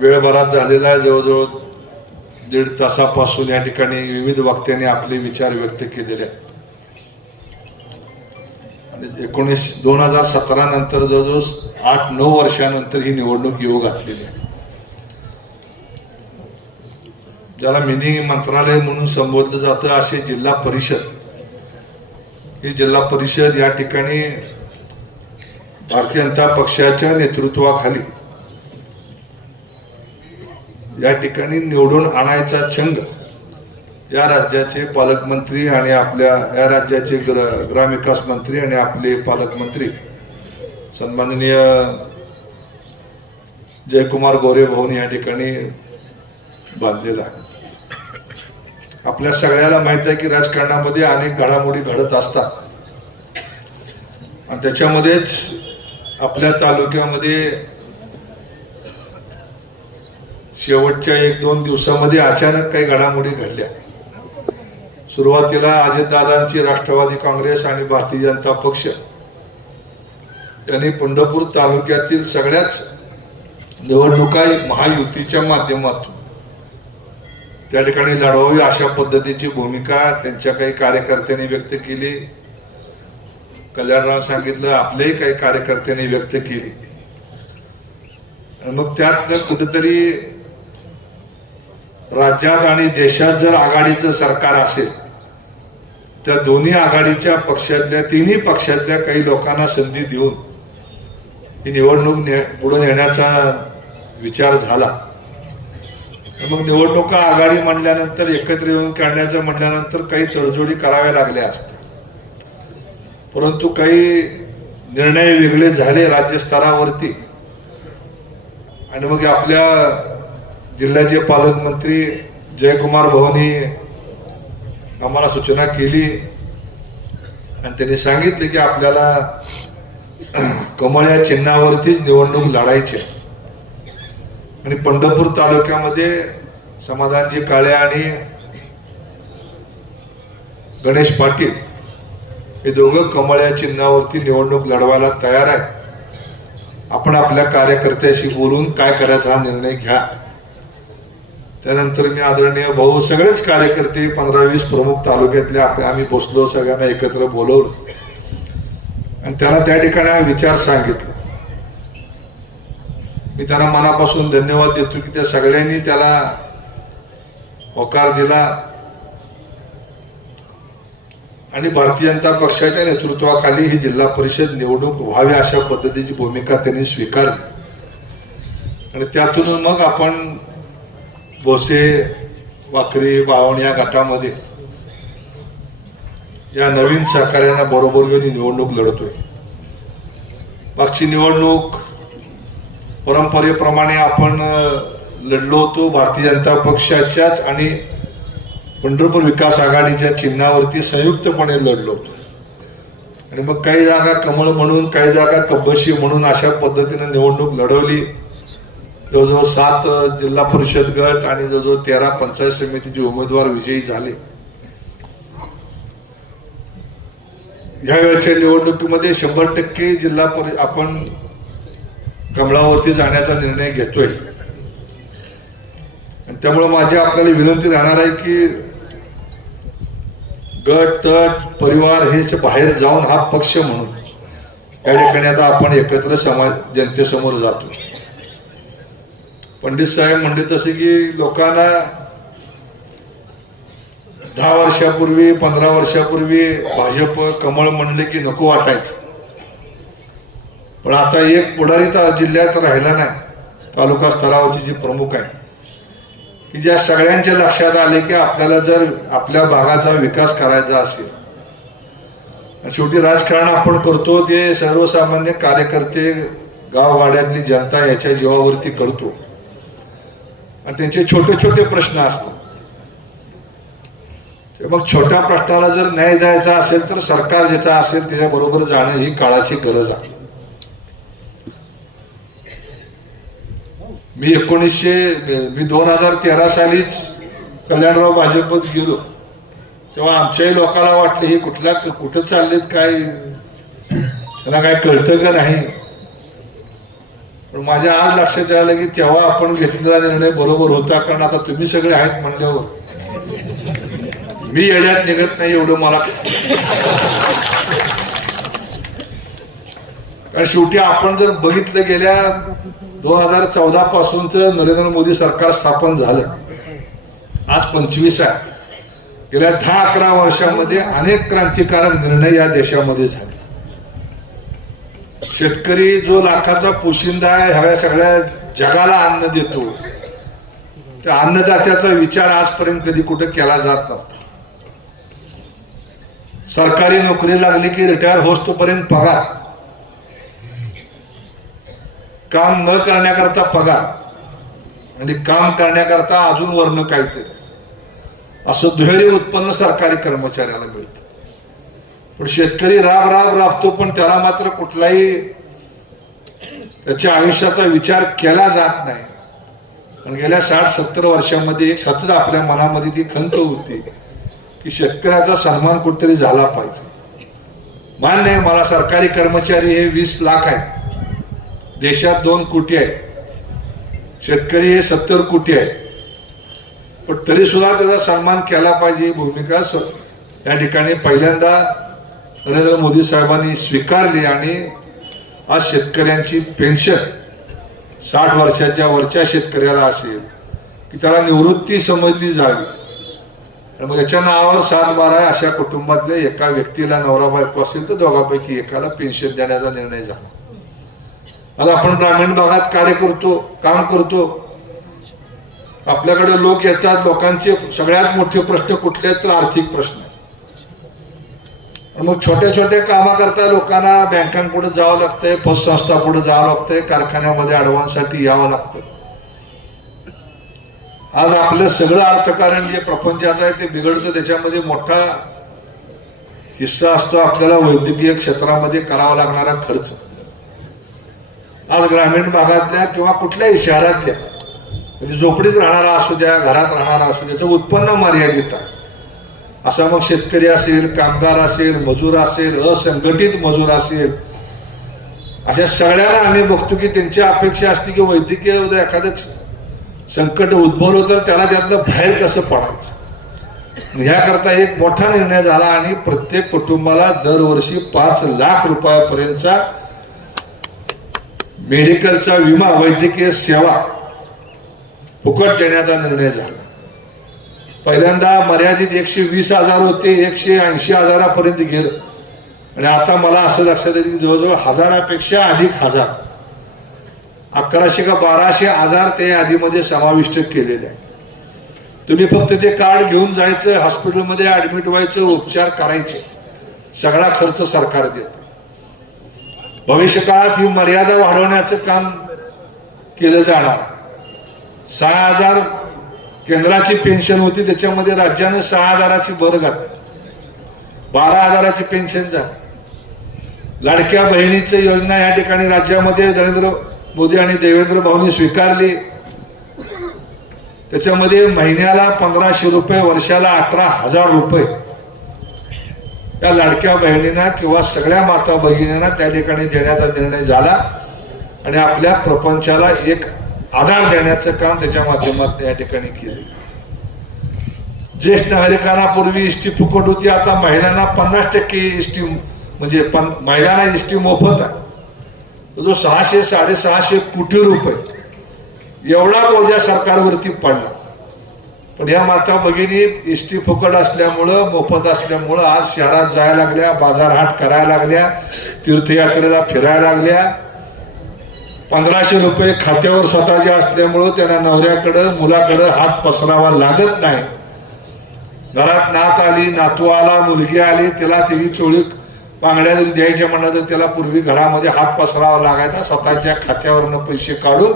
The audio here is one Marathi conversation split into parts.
वेळभरात झालेला आहे. जवळजवळ 1.5 तासापासून या ठिकाणी विविध वक्त्यांनी आपले विचार व्यक्त केलेले आहेत. आणि 2017 नंतर जवळजवळ 8-9 वर्षानंतर ही निवडणूक येऊ घातलेली आहे. ज्याला मिनी मंत्रालय म्हणून संबोधलं जातं असे जिल्हा परिषद, ही जिल्हा परिषद या ठिकाणी भारतीय जनता पक्षाच्या नेतृत्वाखाली या ठिकाणी निवडून आणायचा छंद या राज्याचे पालकमंत्री आणि आपल्या या राज्याचे ग्रामविकास मंत्री आणि आपले पालकमंत्री सन्माननीय जयकुमार गोरे भाऊनी या ठिकाणी बांधलेला आहे. आपल्या सगळ्याला माहित आहे की राजकारणामध्ये अनेक घडामोडी घडत असतात आणि त्याच्यामध्येच आपल्या तालुक्यामध्ये शेवटच्या 1-2 दिवसामध्ये अचानक काही घडामोडी घडल्या. सुरुवातीला अजितदादांची राष्ट्रवादी काँग्रेस आणि भारतीय जनता पक्ष यांनी पंढरपूर तालुक्यातील सगळ्याच निवडणुका महायुतीच्या माध्यमातून त्या ठिकाणी लढवावी अशा पद्धतीची भूमिका त्यांच्या काही कार्यकर्त्यांनी व्यक्त केली. कल्याणराव सांगितलं, आपलेही काही कार्यकर्त्यांनी व्यक्त केली. मग त्यात कुठेतरी राज्यात आणि देशात जर आघाडीचं सरकार असेल त्या दोन्ही आघाडीच्या पक्षातल्या, तिन्ही पक्षातल्या काही लोकांना संधी देऊन ही निवडणूक पुढे नेण्याचा विचार झाला. मग निवडणुका आघाडी म्हणल्यानंतर एकत्र येऊन काढण्याचं म्हणल्यानंतर काही तडजोडी कराव्या लागल्या असतात, परंतु काही निर्णय वेगळे झाले राज्यस्तरावरती. आणि मग आपल्या जिल्ह्याचे पालकमंत्री जयकुमार भाऊनी आम्हाला सूचना केली आणि त्यांनी सांगितले की आपल्याला कमळ या चिन्हावरतीच निवडणूक लढायची आणि पंढरपूर तालुक्यामध्ये समाधानजी काळे आणि गणेश पाटील हे दोघं कमळ या चिन्हावरती निवडणूक लढवायला तयार आहे. आपण आपल्या कार्यकर्त्याशी बोलून काय करायचा हा निर्णय घ्या. त्यानंतर मी आदरणीय भाऊ सगळेच कार्यकर्ते 15-20 प्रमुख तालुक्यातले आम्ही बसलो, सगळ्यांना एकत्र बोलवलं आणि त्यांना त्या ठिकाणी विचार सांगितले. मी त्यांना मनापासून धन्यवाद देतो की त्या सगळ्यांनी त्याला होकार दिला आणि भारतीय जनता पक्षाच्या नेतृत्वाखाली ही जिल्हा परिषद निवडणूक व्हावी अशा पद्धतीची भूमिका त्यांनी स्वीकारली. आणि त्यातून मग आपण भोसे, वाकरी, बावण या गटामध्ये या नवीन सहकार्यांना बरोबर घेऊन निवडणूक लढतोय. मागची निवडणूक परंपरेप्रमाणे आपण लढलो होतो भारतीय जनता पक्षाच्याच आणि पंढरपूर विकास आघाडीच्या चिन्हावरती संयुक्तपणे लढलो होतो. आणि मग काही जागा कमळ म्हणून, काही जागा कब्बशी म्हणून अशा पद्धतीने निवडणूक लढवली. जवळजवळ 7 जिल्हा परिषद गट आणि जवळजवळ 13 पंचायत समितीचे उमेदवार विजयी झाले. ह्या वेळच्या निवडणुकीमध्ये 100% जिल्हा आपण कमळावरती जाण्याचा निर्णय घेतोय. आणि त्यामुळे माझी आपल्याला विनंती राहणार आहे की गट, तट, परिवार हे बाहेर जाऊन हा पक्ष म्हणून या ठिकाणी आता आपण एकत्र जनतेसमोर जातो. पंडित साहेब म्हणले तसे की लोकांना 10 वर्षापूर्वी, 15 वर्षापूर्वी भाजप, कमळ म्हणले की नको वाटायचं. पण आता एक पुढारी तर जिल्ह्यात राहिला नाही, तालुका स्तरावरची जी प्रमुख आहे की ज्या सगळ्यांच्या लक्षात आले की आपल्याला जर आपल्या भागाचा विकास करायचा असेल, शेवटी राजकारण आपण करतो ते सर्वसामान्य कार्यकर्ते, गावगाड्यातली जनता याच्या जीवावरती करतो आणि त्यांचे छोटे छोटे प्रश्न असतात. मग छोट्या प्रश्नाला जर न्याय द्यायचा असेल तर सरकार ज्याचा असेल त्याच्याबरोबर जाणं ही काळाची गरज आहे. मी 2013 सालीच कल्याणराव भाजपत गेलो तेव्हा आमच्याही लोकांना वाटलं हे कुठं चाललेत, काय त्यांना काय कळतं का नाही. पण माझ्या आज लक्षात आलं की तेव्हा आपण घेतलेला निर्णय बरोबर होता, कारण आता तुम्ही सगळे आहेत म्हणल्यावर मी येड्यात निघत नाही एवढं मला. कारण शेवटी आपण जर बघितलं गेल्या 2014 पासूनच नरेंद्र मोदी सरकार स्थापन झालं, आज 25 आहे. गेल्या 10-11 वर्षामध्ये अनेक क्रांतिकारक निर्णय या देशामध्ये झाले. शेतकरी जो लाखाचा पोशिंदा आहे, ह्या सगळ्या जगाला अन्न देतो, त्या अन्नदात्याचा विचार आजपर्यंत कधी कुठे केला जात नव्हता. सरकारी नोकरी लागली की रिटायर होस्तोपर्यंत पगार, काम न करण्याकरता पगार आणि काम करण्याकरता अजून वर्ण काहीतरी, असं दुहेरी उत्पन्न सरकारी कर्मचाऱ्याला मिळतं. पण शेतकरी राबतो, पण त्याला मात्र कुठलाही त्याच्या आयुष्याचा विचार केला जात नाही. पण गेल्या 60-70 वर्षामध्ये एक सतत आपल्या मनामध्ये ती खंत होती की शेतकऱ्याचा सन्मान कुठेतरी झाला पाहिजे. मान्य आहे, मला सरकारी कर्मचारी हे 20 लाख आहेत, देशात 2 कोटी आहेत, शेतकरी हे 70 कोटी आहेत, पण तरी सुद्धा त्याचा सन्मान केला पाहिजे ही भूमिका या ठिकाणी पहिल्यांदा नरेंद्र मोदी साहेबांनी स्वीकारली. आणि आज शेतकऱ्यांची पेन्शन 60 वर्षाच्या वरच्या शेतकऱ्याला असेल की त्याला निवृत्ती समजली जावी. मग याच्या नावावर 7-12 अशा कुटुंबातल्या एका व्यक्तीला, नवरा बायको असेल तर दोघांपैकी एकाला पेन्शन देण्याचा निर्णय झाला. आज आपण ग्रामीण भागात कार्य करतो, काम करतो, आपल्याकडे लोक येतात, लोकांचे सगळ्यात मोठे प्रश्न कुठले आहेत तर आर्थिक प्रश्न. मग छोट्या छोट्या कामाकरता लोकांना बँकांपुढे जावं लागतंय, पतसंस्था पुढे जावं लागतंय, कारखान्यामध्ये ॲडव्हान्ससाठी यावं लागतं. आज आपलं सगळं अर्थकारण जे प्रपंचाचं आहे ते बिघडतं, त्याच्यामध्ये मोठा हिस्सा असतो आपल्याला वैद्यकीय क्षेत्रामध्ये करावा लागणारा खर्च. आज ग्रामीण भागातल्या किंवा कुठल्याही शहरातल्या, म्हणजे झोपडीत राहणारा असू द्या, घरात राहणारा असू द्या, त्याचं उत्पन्न मर्यादित आहे. असा मग शेतकरी असेल, कामगार असेल, मजूर असेल, असंघटित मजूर असेल, अशा सगळ्यांना आम्ही बघतो की त्यांची अपेक्षा असते की वैद्यकीय एखादं संकट उद्भवलं तर त्याला त्यातलं बाहेर कसं पडायचं. ह्याकरता एक मोठा निर्णय झाला आणि प्रत्येक कुटुंबाला दरवर्षी 5 लाख रुपयापर्यंतचा मेडिकलचा विमा, वैद्यकीय सेवा फुकट देण्याचा निर्णय झाला. पहिल्यांदा मर्यादित 120,000 होते, 180,000पर्यंत गेलं. आणि आता मला असं लक्षात येतं की जवळजवळ 1000पेक्षा अधिक हजार, 1100 का 1200 आजार ते यादीमध्ये समाविष्ट केलेले आहे. तुम्ही फक्त ते कार्ड घेऊन जायचं, हॉस्पिटलमध्ये ऍडमिट व्हायचं, उपचार करायचे, सगळा खर्च सरकार देतं. भविष्य काळात ही मर्यादा वाढवण्याचं काम केलं जाणार. 6,000 केंद्राची पेन्शन होती, त्याच्यामध्ये राज्याने 6,000ची भर घातली, 12,000ची पेन्शन झाली. लाडक्या बहिणीची योजना या ठिकाणी राज्यामध्ये नरेंद्र मोदी आणि देवेंद्र भाऊंनी स्वीकारली. त्याच्यामध्ये महिन्याला 1,500 रुपये, वर्षाला 18,000 रुपये या लाडक्या बहिणींना किंवा सगळ्या माता भगिनींना त्या ठिकाणी देण्याचा निर्णय झाला. आणि आपल्या प्रपंचाला एक आधार देण्याचं काम त्याच्या माध्यमातून या ठिकाणी केले. ज्येष्ठ नागरिकांना पूर्वी एसटी फुकट होती, आता महिलांना 50% एसटी, म्हणजे महिलांना एसटी मोफत आहे. जो 600-650 कोटी रुपये एवढा बोजा सरकारवरती पडला. पण या माता भगिनी एसटी फुकट असल्यामुळं, मोफत असल्यामुळं आज शहरात जायला लागल्या, बाजारहाट करायला लागल्या, तीर्थयात्रेला फिरायला लागल्या. 1,500 रुपये खात्यावर स्वतःचे असल्यामुळं त्यांना नवऱ्याकडं, मुलाकडं हात पसरावा लागत नाही. घरात नात आली, नातू आला, मुलगी आली, त्याला तिची चोळी बांगड्या जरी द्यायच्या म्हणलं तर त्याला पूर्वी घरामध्ये हात पसरावा लागायचा. स्वतःच्या खात्यावरनं पैसे काढून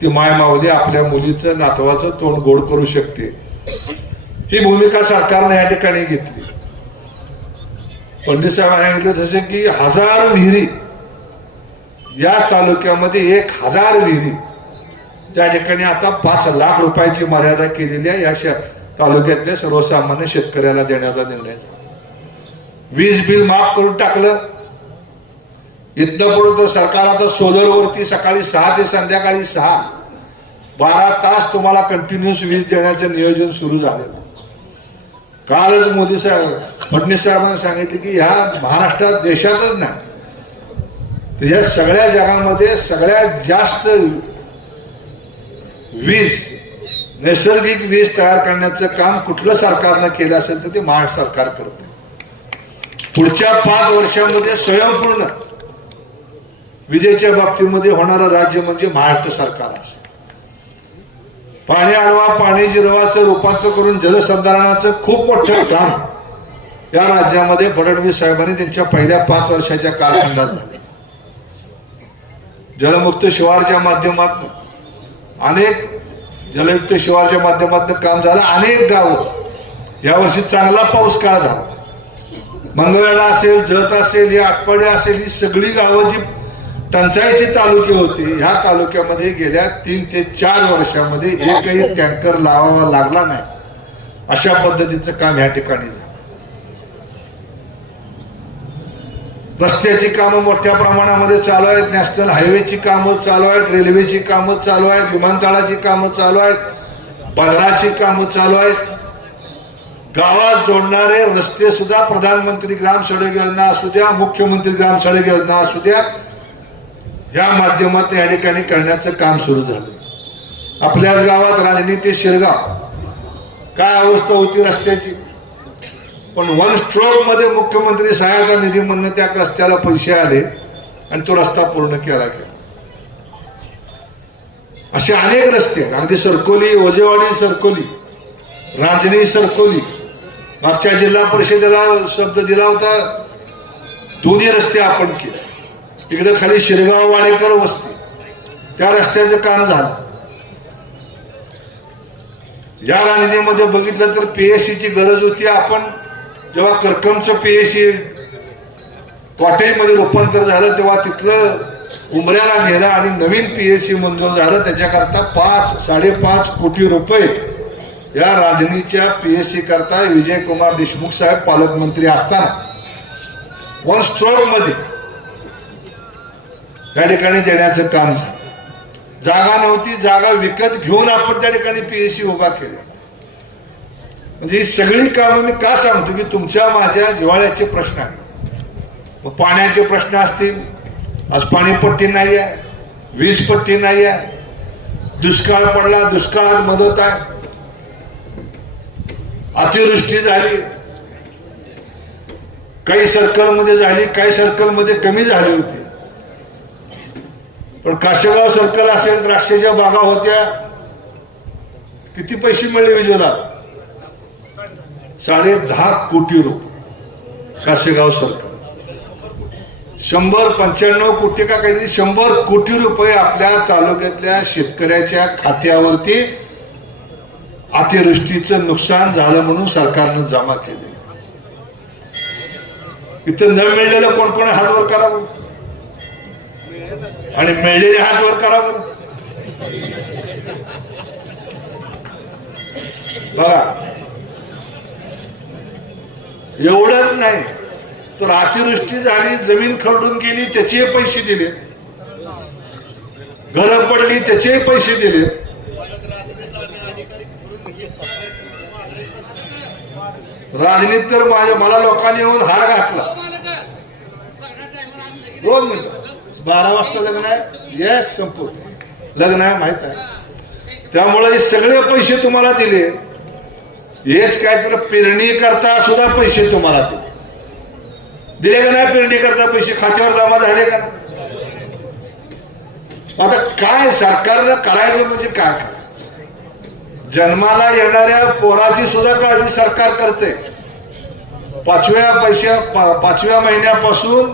ती माय माऊली आपल्या मुलीचं, नातवाचं तोंड गोड करू शकते. ही भूमिका सरकारने या ठिकाणी घेतली. पंडित साहेब सांगितलं तसे की 1000 विहिरी या तालुक्यामध्ये, 1000 विहिरी त्या ठिकाणी आता 5 लाख रुपयाची मर्यादा केलेली आहे. या तालुक्यातल्या सर्वसामान्य शेतकऱ्याला देण्याचा निर्णय झाला. वीज बिल माफ करून टाकलं, इथनं पुढे तर सरकार आता सोलरवरती सकाळी 6 ते संध्याकाळी 6 12 तास तुम्हाला कंटिन्युअस वीज देण्याचं नियोजन सुरू झालेलं. कालच मोदी साहेब फडणवीस साहेबांनी सांगितले की ह्या महाराष्ट्रात देशातच नाही तर या सगळ्या जगामध्ये सगळ्यात जास्त वीज नैसर्गिक वीज तयार करण्याचं काम कुठलं सरकारनं केलं असेल तर ते महाराष्ट्र सरकार करते. पुढच्या 5 वर्षांमध्ये स्वयंपूर्ण विजेच्या बाबतीमध्ये होणारं राज्य म्हणजे महाराष्ट्र सरकार असेल. पाणी अडवा पाणी जिरवाचं रूपांतर करून जलसंधारणाचं खूप मोठं काम या राज्यामध्ये फडणवीस साहेबांनी त्यांच्या पहिल्या 5 वर्षाच्या कालखंडात झाले. जलमुक्त शिवारच्या माध्यमातून अनेक जलयुक्त शिवारच्या माध्यमातून काम झालं. अनेक गावं यावर्षी चांगला पाऊस काळ झाला. मंगळवेढा असेल जत असेल या आटपाडी असेल ही सगळी गावं जी टंचाईचे तालुके होते ह्या तालुक्यामध्ये गेल्या 3 ते 4 वर्षामध्ये एकही टँकर लावावा लागला नाही अशा पद्धतीचं काम या ठिकाणी झालं. रस्त्याची कामं मोठ्या प्रमाणामध्ये चालू आहेत. नॅशनल हायवेची कामं चालू आहेत. रेल्वेची कामं चालू आहेत. विमानतळाची कामं चालू आहेत. बंदराची कामं चालू आहेत. गावात जोडणारे रस्ते सुद्धा प्रधानमंत्री ग्राम सडक योजना असू द्या मुख्यमंत्री ग्राम सडक योजना असू द्या या माध्यमातून या ठिकाणी करण्याचं काम सुरू झालं. आपल्याच गावात राजनी ते शिरगाव काय अवस्था होती रस्त्याची पण 1 स्ट्रोक मध्ये मुख्यमंत्री सहायता निधीमधून त्या रस्त्याला पैसे आले आणि तो रस्ता पूर्ण केला गेला. असे अनेक रस्ते अगदी सरकोली ओजेवाडी सरकोली रांजणी सरकोली मागच्या जिल्हा परिषदेला शब्द दिला होता 2 रस्ते आपण केले. तिकडे खाली शिरगाव वाडेकर वस्ती त्या रस्त्याचं काम झालं. या रांजणीमध्ये बघितलं तर पीएससीची गरज होती. आपण जेव्हा करकमचं पीएससी कॉटेजमध्ये रूपांतर झालं तेव्हा तिथलं उमऱ्याला नेलं आणि नवीन पीएससी मंजूर झालं. त्याच्याकरता 5-5.5 कोटी रुपये या राजनीच्या पीएससी करता विजयकुमार देशमुख साहेब पालकमंत्री असताना 1 स्ट्रोक मध्ये त्या ठिकाणी देण्याचं काम झालं. जागा नव्हती जागा विकत घेऊन आपण त्या ठिकाणी पीएससी उभा केला. म्हणजे ही सगळी कामं मी का सांगतो की तुमच्या माझ्या जिव्हाळ्याचे प्रश्न आहेत. पाण्याचे प्रश्न असतील आज पाणीपट्टी नाही आहे वीज पट्टी नाही आहे दुष्काळ पडला दुष्काळात मदत आहे अतिवृष्टी झाली काही सर्कलमध्ये झाली काही सर्कलमध्ये कमी झाली होती. पण काशेगाव सर्कल असेल द्राक्षाच्या बागा होत्या किती पैसे मिळले विजयला 10.5 कोटी रुपये काशेगाव सर्कल 195 कोटी का काहीतरी 100 कोटी रुपये आपल्या तालुक्यातल्या शेतकऱ्याच्या खात्यावरती अतिवृष्टीचं नुकसान झालं म्हणून सरकारनं जमा केले. इथं न मिळलेलं कोण कोण हात वर करावं आणि मिळलेले हात वर करावं. बघा एवढंच नाही तर अतिवृष्टी झाली जमीन खरडून गेली त्याचे पैसे दिले घरं पडली त्याचे पैसे दिले. राजनीत तर मला लोकांनी येऊन हार घातला. 2 मिनिटं 12 वाजता लग्न आहे येस संपत लग्न आहे माहित आहे. त्यामुळे हे सगळे पैसे तुम्हाला दिले हेच काय तर पेरणी करता सुद्धा पैसे तुम्हाला दिले का नाही. पेरणी करता पैसे खात्यावर जमा झाले का. आता काय सरकारनं करायचं म्हणजे काय करायचं. जन्माला येणाऱ्या पोराची सुद्धा काळजी सरकार करते. 5व्या महिन्यापासून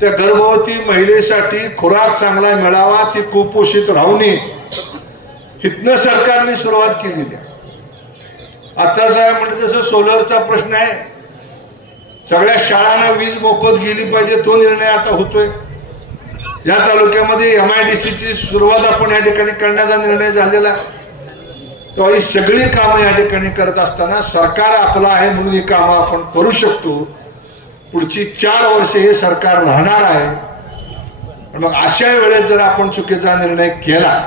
त्या गर्भवती महिलेसाठी खुराक चांगला मिळावा ती कुपोषित राहू नये इथनं सरकारने सुरुवात केलेली आहे. आता साहेब म्हणजे तसं सोलरचा प्रश्न आहे सगळ्या शाळांना वीज मोफत गेली पाहिजे तो निर्णय आता होतोय. या तालुक्यामध्ये MIDCची सुरुवात आपण या ठिकाणी करण्याचा निर्णय झालेला. तेव्हा ही सगळी कामं या ठिकाणी करत असताना सरकार आपलं आहे म्हणून ही कामं आपण करू शकतो. पुढची 4 वर्षे हे सरकार राहणार आहे मग अशा वेळेस जर आपण चुकीचा निर्णय केला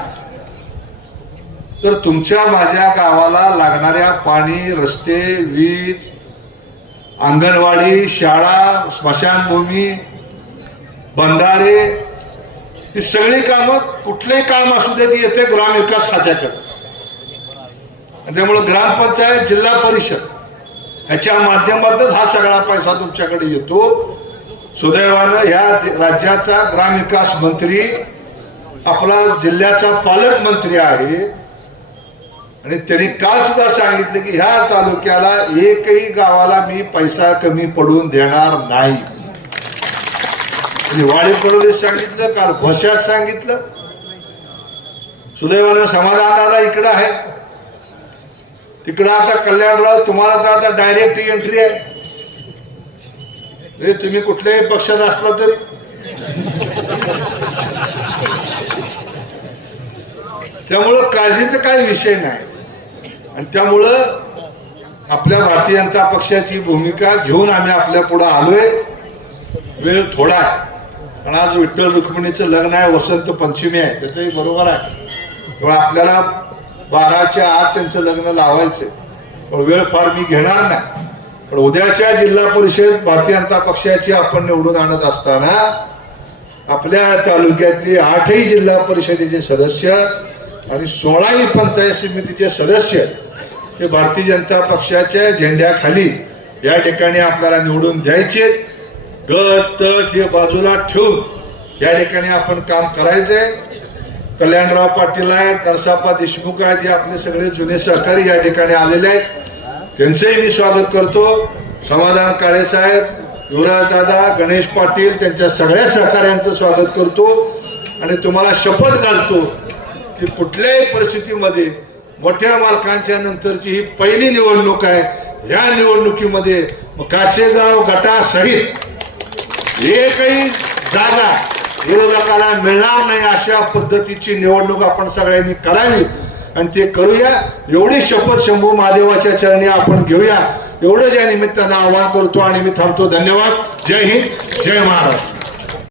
तर तुमच्या माझ्या गावाला लागणाऱ्या पाणी, रस्ते, वीज, अंगणवाडी, शाळा, स्मशानभूमी, बंधारे, ही सगळी कामं, कुठलेही काम असू दे ती येते ग्रामविकास खात्याकडे. त्यामुळे ग्रामपंचायत, जिल्हा परिषद याच्या माध्यमातच हा सगळा पैसा तुमच्याकडे येतो. सुदैवानं या राज्याचा ग्रामविकास मंत्री आपला जिल्ह्याचा पालकमंत्री आहे आणि त्यांनी काल सुद्धा सांगितले की ह्या तालुक्याला एकही गावाला मी पैसा कमी पडून देणार नाही. वाडी परदेश सांगितलं, काल भोश्यात सांगितलं. सुदैवानं समाधान दादा इकडं आहे, तिकडं आता कल्याणराव तुम्हाला तर आता डायरेक्ट एंट्री आहे. तुम्ही कुठल्याही पक्षात असला तरी त्यामुळं काळजीचा काही विषय नाही. आणि त्यामुळं आपल्या भारतीय जनता पक्षाची भूमिका घेऊन आम्ही आपल्या पुढे आलोय. वेळ थोडा आहे कारण आज विठ्ठल रुक्मिणीचं लग्न आहे, वसंत पंचमी आहे, त्याचंही बरोबर आहे. तेव्हा आपल्याला 12च्या आत त्यांचं लग्न लावायचंय, पण वेळ फार मी घेणार नाही. पण उद्याच्या जिल्हा परिषद भारतीय जनता पक्षाची आपण निवडून आणत असताना आपल्या तालुक्यातली 8ही जिल्हा परिषदेचे सदस्य आणि 16ही पंचायत समितीचे सदस्य हे भारतीय जनता पक्षाच्या झेंड्याखाली या ठिकाणी आपल्याला निवडून द्यायचे. गट तट हे बाजूला ठेवून या ठिकाणी आपण काम करायचंय. कल्याणराव पाटील आहेत, नरसाप्पा देशमुख आहेत, हे आपले सगळे जुने सहकारी या ठिकाणी आलेले आहेत, त्यांचंही मी स्वागत करतो. समाधान काळे साहेब, युवराज दादा, गणेश पाटील, त्यांच्या सगळ्या सहकार्यांचं स्वागत करतो आणि तुम्हाला शपथ घालतो की कुठल्याही परिस्थितीमध्ये मोठ्या मालकांच्या नंतरची ही पहिली निवडणूक आहे. या निवडणुकीमध्ये कासेगाव गटासहित एकही जागा विरोधकाला मिळणार नाही अशा पद्धतीची निवडणूक आपण सगळ्यांनी करावी आणि ते करूया. एवढी शपथ शंभू महादेवाच्या चरणी आपण घेऊया, एवढंच या निमित्तानं आवाहन करतो आणि मी थांबतो. धन्यवाद. जय हिंद, जय महाराष्ट्र.